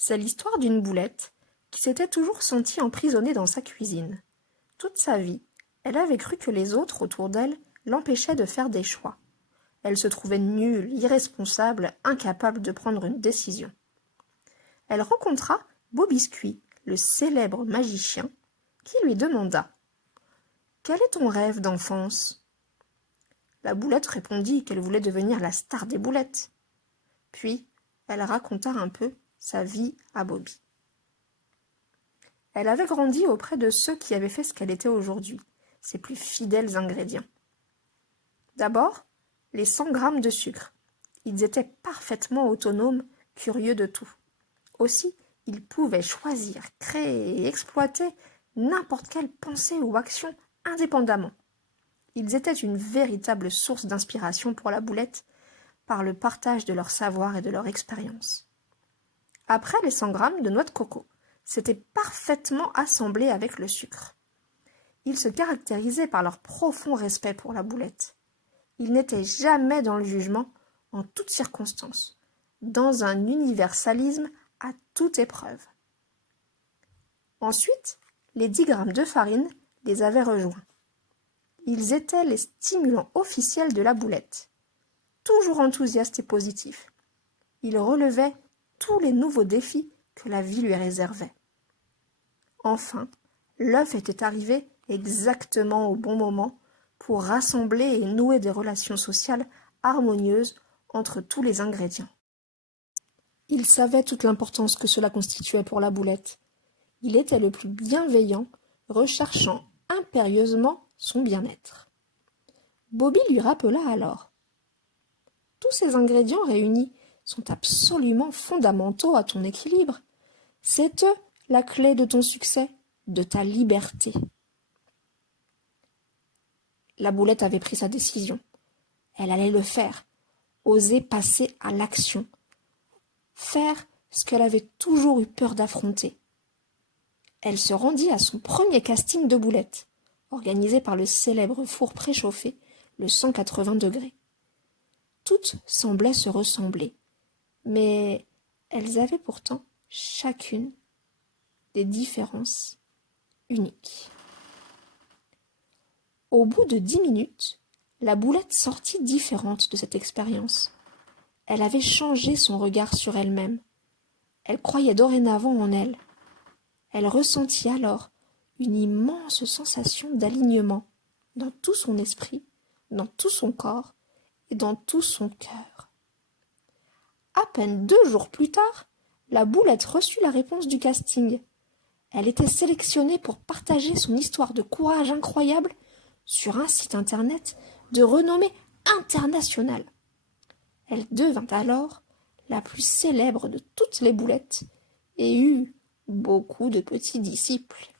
C'est l'histoire d'une boulette qui s'était toujours sentie emprisonnée dans sa cuisine. Toute sa vie, elle avait cru que les autres autour d'elle l'empêchaient de faire des choix. Elle se trouvait nulle, irresponsable, incapable de prendre une décision. Elle rencontra Beaubiscuit, le célèbre magicien, qui lui demanda « Quel est ton rêve d'enfance ?» La boulette répondit qu'elle voulait devenir la star des boulettes. Puis, elle raconta un peu sa vie à Bobby. Elle avait grandi auprès de ceux qui avaient fait ce qu'elle était aujourd'hui, ses plus fidèles ingrédients. D'abord, les 100 grammes de sucre. Ils étaient parfaitement autonomes, curieux de tout. Aussi, ils pouvaient choisir, créer et exploiter n'importe quelle pensée ou action indépendamment. Ils étaient une véritable source d'inspiration pour la boulette par le partage de leur savoir et de leur expérience. Après les 100 grammes de noix de coco, c'était parfaitement assemblé avec le sucre. Ils se caractérisaient par leur profond respect pour la boulette. Ils n'étaient jamais dans le jugement, en toutes circonstances, dans un universalisme à toute épreuve. Ensuite, les 10 grammes de farine les avaient rejoints. Ils étaient les stimulants officiels de la boulette. Toujours enthousiastes et positifs, ils relevaient tous les nouveaux défis que la vie lui réservait. Enfin, l'œuf était arrivé exactement au bon moment pour rassembler et nouer des relations sociales harmonieuses entre tous les ingrédients. Il savait toute l'importance que cela constituait pour la boulette. Il était le plus bienveillant, recherchant impérieusement son bien-être. Bobby lui rappela alors. Tous ces ingrédients réunis sont absolument fondamentaux à ton équilibre. C'est eux la clé de ton succès, de ta liberté. La boulette avait pris sa décision. Elle allait le faire, oser passer à l'action, faire ce qu'elle avait toujours eu peur d'affronter. Elle se rendit à son premier casting de boulettes, organisé par le célèbre four préchauffé, le 180 degrés. Toutes semblaient se ressembler, mais elles avaient pourtant chacune des différences uniques. Au bout de 10 minutes, la boulette sortit différente de cette expérience. Elle avait changé son regard sur elle-même. Elle croyait dorénavant en elle. Elle ressentit alors une immense sensation d'alignement dans tout son esprit, dans tout son corps et dans tout son cœur. À peine 2 jours plus tard, la boulette reçut la réponse du casting. Elle était sélectionnée pour partager son histoire de courage incroyable sur un site internet de renommée internationale. Elle devint alors la plus célèbre de toutes les boulettes et eut beaucoup de petits disciples.